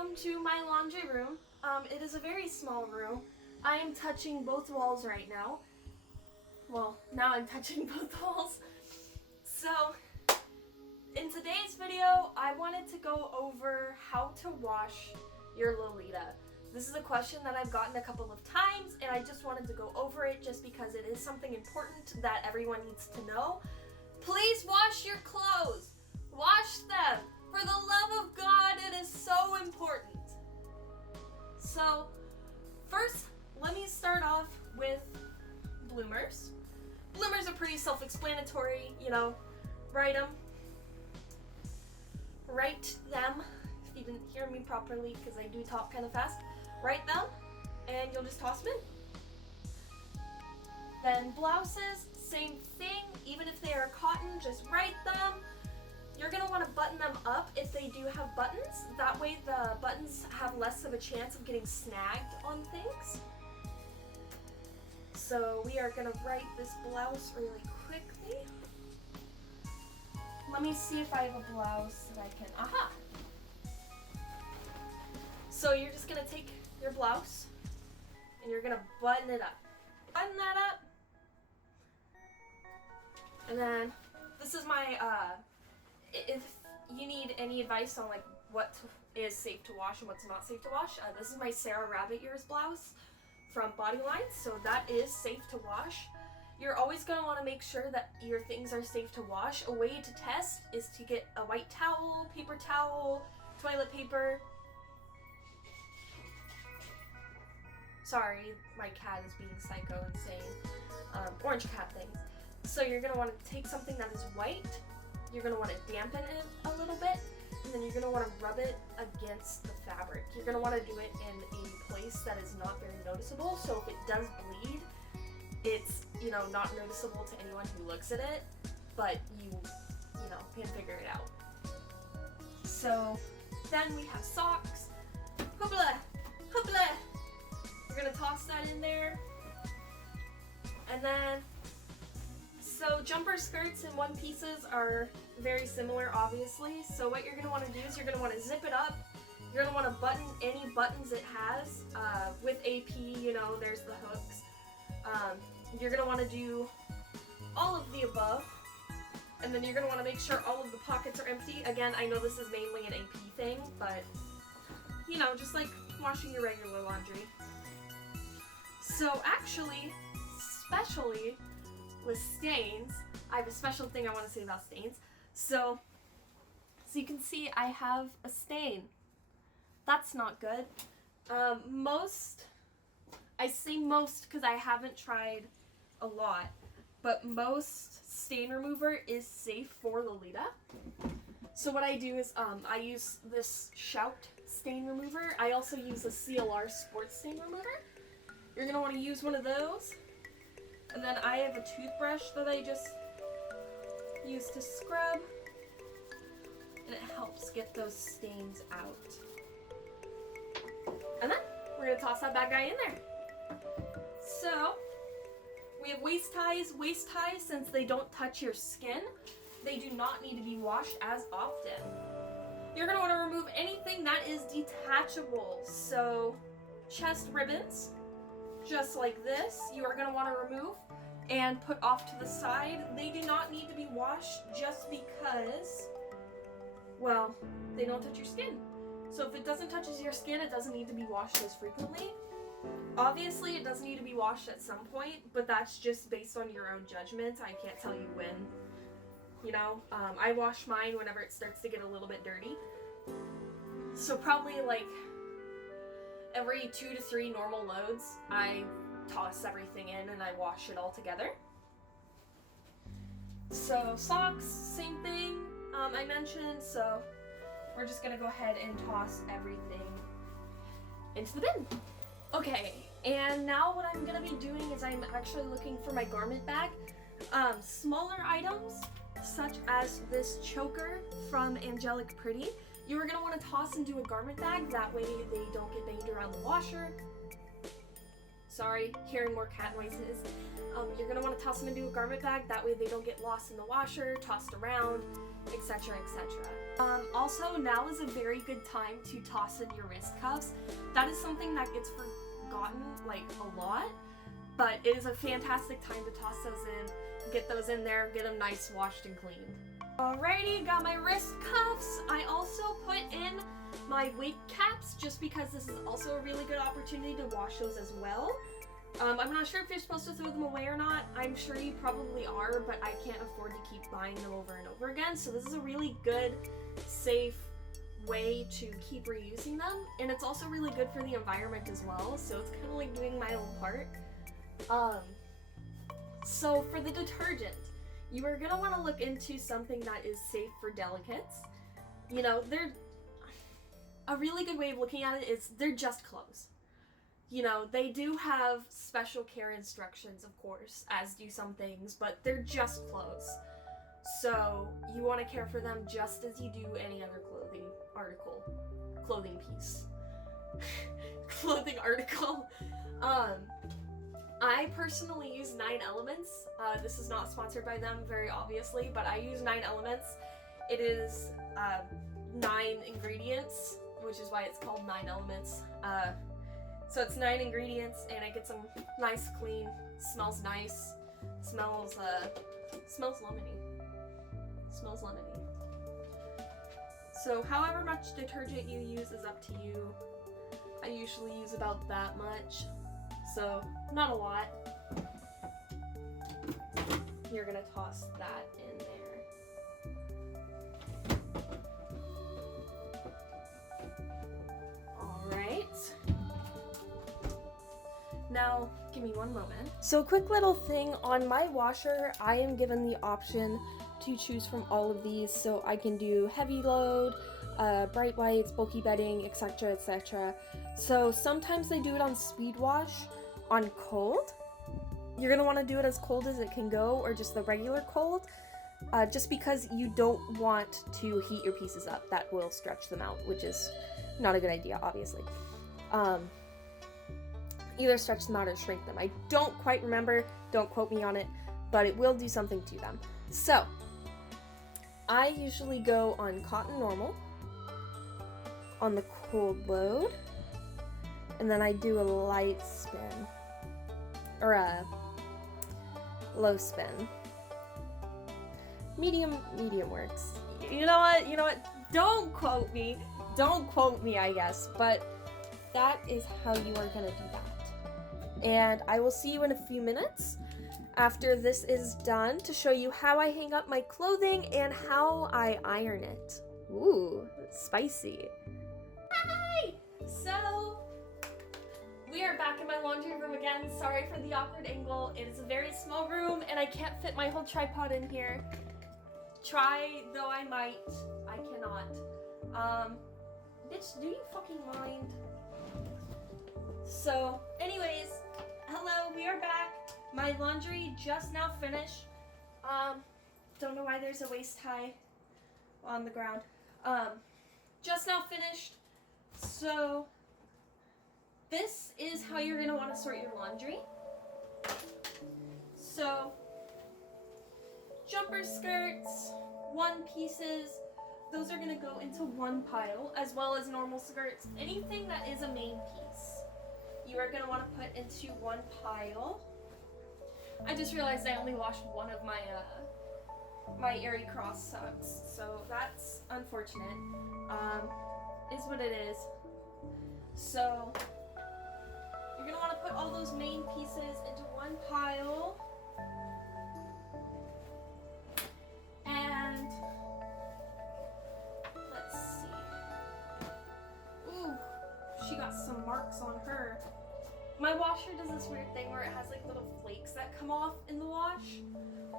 welcome to my laundry room. It is a very small room. I am touching both walls right now. Well, now I'm touching both walls. So, in today's video, I wanted to go over how to wash your Lolita. This is a question that I've gotten a couple of times, and I just wanted to go over it just because it is something important that everyone needs to know. Please wash your clothes. Wash them. For the love of God, it is so important. So, first, let me start off with bloomers. Bloomers are pretty self-explanatory, write them. Write them, if you didn't hear me properly, because I do talk kind of fast. Write them, and you'll just toss them in. Then blouses, same thing, even if they are cotton, just write them. You're going to want to button them up if they do have buttons. That way the buttons have less of a chance of getting snagged on things. So we are going to write this blouse really quickly. Let me see if I have a blouse that I can, aha! So you're just going to take your blouse and you're going to button it up. Button that up. And then this is my, if you need any advice on what is safe to wash and what's not safe to wash, this is my Sarah Rabbit Ears blouse from Bodyline, so that is safe to wash. You're always going to want to make sure that your things are safe to wash. A way to test is to get a white towel, paper towel, toilet paper. Sorry, my cat is being psycho and saying orange cat things. So you're going to want to take something that is white. You're going to want to dampen it a little bit, and then you're going to want to rub it against the fabric. You're going to want to do it in a place that is not very noticeable, so if it does bleed, it's, not noticeable to anyone who looks at it, but you can figure it out. So then we have socks. Hoopla! Hoopla! We're going to toss that in there. And then so jumper skirts and one pieces are very similar, obviously. So what you're going to want to do is you're going to want to zip it up. You're going to want to button any buttons it has. With AP, there's the hooks. You're going to want to do all of the above. And then you're going to want to make sure all of the pockets are empty. Again, I know this is mainly an AP thing, but, just like washing your regular laundry. So actually, especially with stains, I have a special thing I want to say about stains. So you can see I have a stain. That's not good. I say most because I haven't tried a lot, but most stain remover is safe for Lolita. So what I do is I use this Shout stain remover. I also use a CLR sports stain remover. You're going to want to use one of those. And then I have a toothbrush that I just use to scrub, and it helps get those stains out. And then we're going to toss that bad guy in there. So we have waist ties. Waist ties, since they don't touch your skin, they do not need to be washed as often. You're going to want to remove anything that is detachable. So chest ribbons, just like this, you are going to want to remove and put off to the side. They do not need to be washed just because, well, they don't touch your skin. So if it doesn't touch your skin, it doesn't need to be washed as frequently. Obviously, it does need to be washed at some point, but that's just based on your own judgment. I can't tell you when. I wash mine whenever it starts to get a little bit dirty. So probably every 2 to 3 normal loads, I toss everything in and I wash it all together. So socks, same thing I mentioned, so we're just going to go ahead and toss everything into the bin. Okay, and now what I'm going to be doing is I'm actually looking for my garment bag. Smaller items, such as this choker from Angelic Pretty, you are going to want to toss into a garment bag. That way they don't get banged around the washer. Sorry, hearing more cat noises. You're going to want to toss them into a garment bag. That way they don't get lost in the washer, tossed around, etc., etc. Also, now is a very good time to toss in your wrist cuffs. That is something that gets forgotten like a lot, but it is a fantastic time to toss those in, get those in there, get them nice washed and cleaned. Alrighty, got my wrist cuffs. I also put in my wig caps just because this is also a really good opportunity to wash those as well. I'm not sure if you're supposed to throw them away or not. I'm sure you probably are, but I can't afford to keep buying them over and over again. So this is a really good, safe way to keep reusing them. And it's also really good for the environment as well. So it's kind of like doing my own part. So for the detergent, you are going to want to look into something that is safe for delicates. You know, a really good way of looking at it is they're just clothes. You know, they do have special care instructions, of course, as do some things, but they're just clothes. So you want to care for them just as you do any other clothing piece. Clothing article. I personally use 9 Elements. This is not sponsored by them, very obviously, but I use 9 Elements. It is 9 ingredients, which is why it's called 9 Elements. So it's 9 ingredients, and I get some nice, clean, smells nice, smells lemony. Smells lemony. So however much detergent you use is up to you. I usually use about that much, so not a lot. You're gonna toss that in there. Alright. Now, give me one moment. So quick little thing, on my washer, I am given the option to choose from all of these. So I can do heavy load, bright whites, bulky bedding, etc, etc. So sometimes they do it on speed wash, on cold. You're going to want to do it as cold as it can go, or just the regular cold, just because you don't want to heat your pieces up. That will stretch them out, which is not a good idea, obviously. Either stretch them out or shrink them. I don't quite remember, don't quote me on it, but it will do something to them. So, I usually go on cotton normal, on the cold load, and then I do a light spin, or a low spin. Medium works. You know what, don't quote me, I guess, but that is how you are gonna do that. And I will see you in a few minutes after this is done to show you how I hang up my clothing and how I iron it. Ooh, spicy. Hi! So, we are back in my laundry room again. Sorry for the awkward angle. It is a very small room and I can't fit my whole tripod in here. Try though I might, I cannot. Bitch, do you fucking mind? So, anyways, hello, we are back. My laundry just now finished. Don't know why there's a waist high on the ground. Just now finished. So, this is how you're gonna want to sort your laundry. So, jumper skirts, one pieces, those are gonna go into one pile, as well as normal skirts. Anything that is a main piece, you are going to want to put into one pile. I just realized I only washed one of my my Airy Cross socks, so that's unfortunate. Is what it is. So you're going to want to put all those main pieces into one pile. And let's see. Ooh, she got some marks on her. My washer does this weird thing where it has like little flakes that come off in the wash,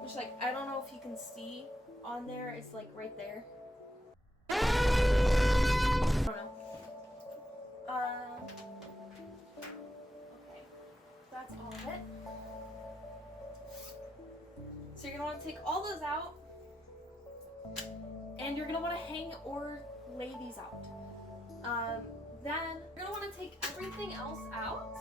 which like, I don't know if you can see on there, it's like right there. I don't know. Okay, that's all of it. So you're gonna want to take all those out, and you're gonna want to hang or lay these out. Then you're gonna want to take everything else out.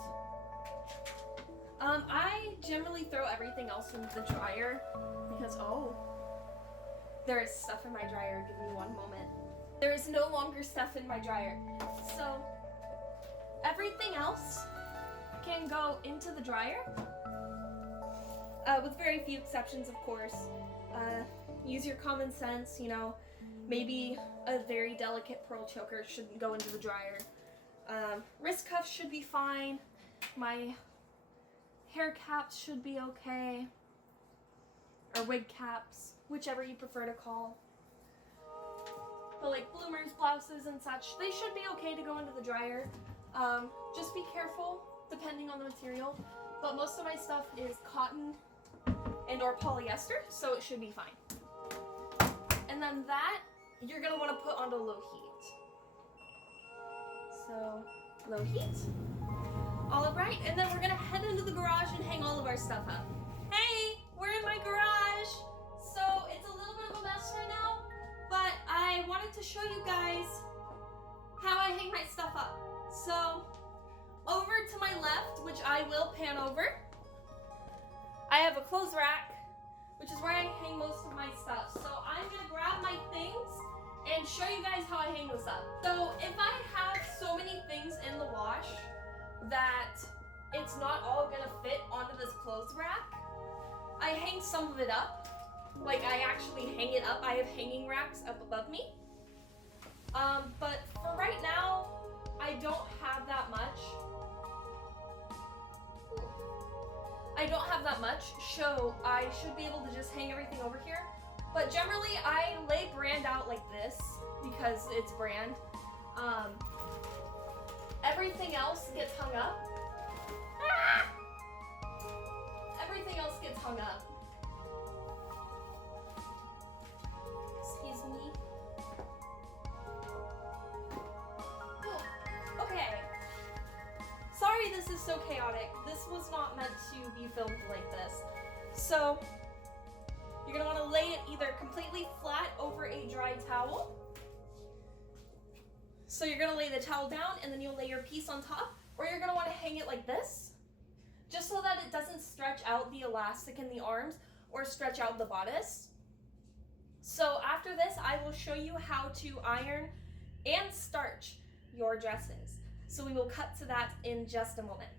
I generally throw everything else in the dryer because, oh, there is stuff in my dryer. Give me one moment. there is no longer stuff in my dryer. So everything else can go into the dryer, with very few exceptions, of course. Use your common sense, you know, maybe a very delicate pearl choker shouldn't go into the dryer. Wrist cuffs should be fine. My hair caps should be okay. Or wig caps, whichever you prefer to call. But like bloomers, blouses, and such, they should be okay to go into the dryer. Just be careful depending on the material. But most of my stuff is cotton and or polyester, so it should be fine. And then that, you're gonna wanna put onto low heat. So, low heat. All right, and then we're gonna head into the garage and hang all of our stuff up. Hey, we're in my garage. So it's a little bit of a mess right now, but I wanted to show you guys how I hang my stuff up. So, over to my left, which I will pan over, I have a clothes rack, which is where I hang most of my stuff. So I'm gonna grab my things and show you guys how I hang this up. So if I have so many things in the wash that it's not all gonna fit onto this clothes rack, I hang some of it up. Like I actually hang it up. I have hanging racks up above me. But for right now, I don't have that much. So I should be able to just hang everything over here. But generally, I lay brand out like this because it's brand. Everything else gets hung up. Everything else gets hung up. Excuse me. Okay. Sorry this is so chaotic. This was not meant to be filmed like this. So, you're going to want to lay it either completely flat over a dry towel. So you're going to lay the towel down and then you'll lay your piece on top. Or you're going to want to hang it like this, just so that it doesn't stretch out the elastic in the arms or stretch out the bodice. So after this, I will show you how to iron and starch your dresses. So we will cut to that in just a moment.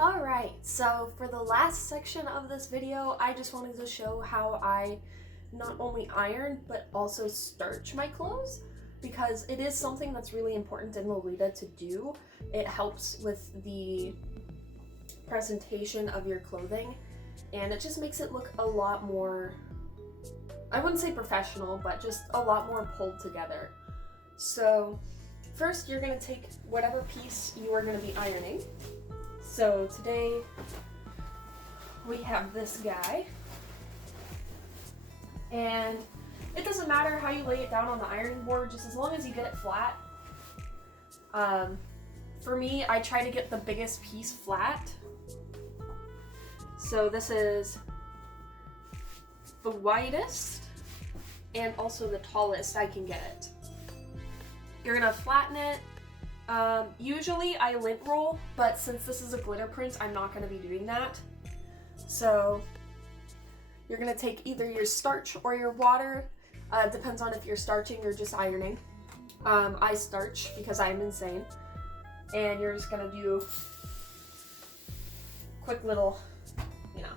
Alright, so for the last section of this video, I just wanted to show how I not only iron, but also starch my clothes, because it is something that's really important in Lolita to do. It helps with the presentation of your clothing, and it just makes it look a lot more, I wouldn't say professional, but just a lot more pulled together. So first you're going to take whatever piece you are going to be ironing. So today we have this guy, and it doesn't matter how you lay it down on the ironing board, just as long as you get it flat. For me, I try to get the biggest piece flat. So this is the widest and also the tallest I can get it. You're gonna flatten it. Usually I lint roll, but since this is a glitter print, I'm not gonna be doing that. So you're gonna take either your starch or your water. Depends on if you're starching or just ironing. I starch because I'm insane. And you're just gonna do quick little, you know.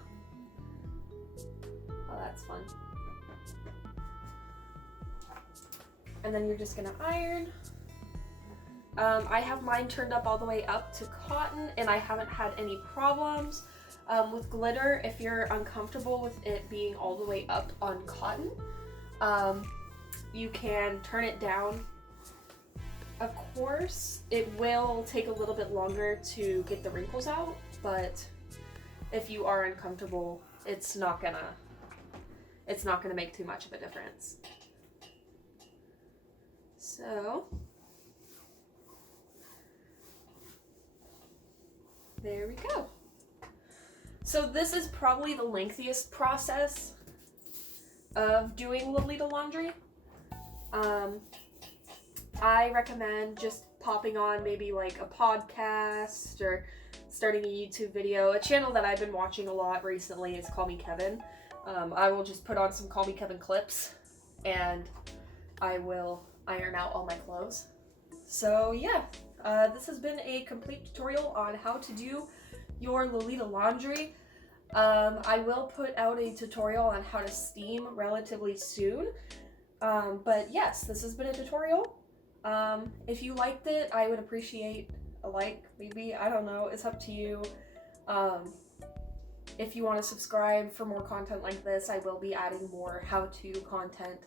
Oh, that's fun. And then you're just gonna iron. I have mine turned up all the way up to cotton, and I haven't had any problems. With glitter, if you're uncomfortable with it being all the way up on cotton, you can turn it down. Of course, it will take a little bit longer to get the wrinkles out, but if you are uncomfortable, it's not gonna make too much of a difference. So there we go. So this is probably the lengthiest process of doing Lolita laundry. I recommend just popping on maybe like a podcast or starting a YouTube video. A channel that I've been watching a lot recently is Call Me Kevin. I will just put on some Call Me Kevin clips and I will iron out all my clothes. So yeah, this has been a complete tutorial on how to do your Lolita laundry. I will put out a tutorial on how to steam relatively soon. But yes, this has been a tutorial. If you liked it, I would appreciate a like, maybe, I don't know, it's up to you. If you want to subscribe for more content like this, I will be adding more how-to content.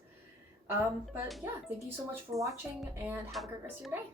But yeah, thank you so much for watching, and have a great rest of your day.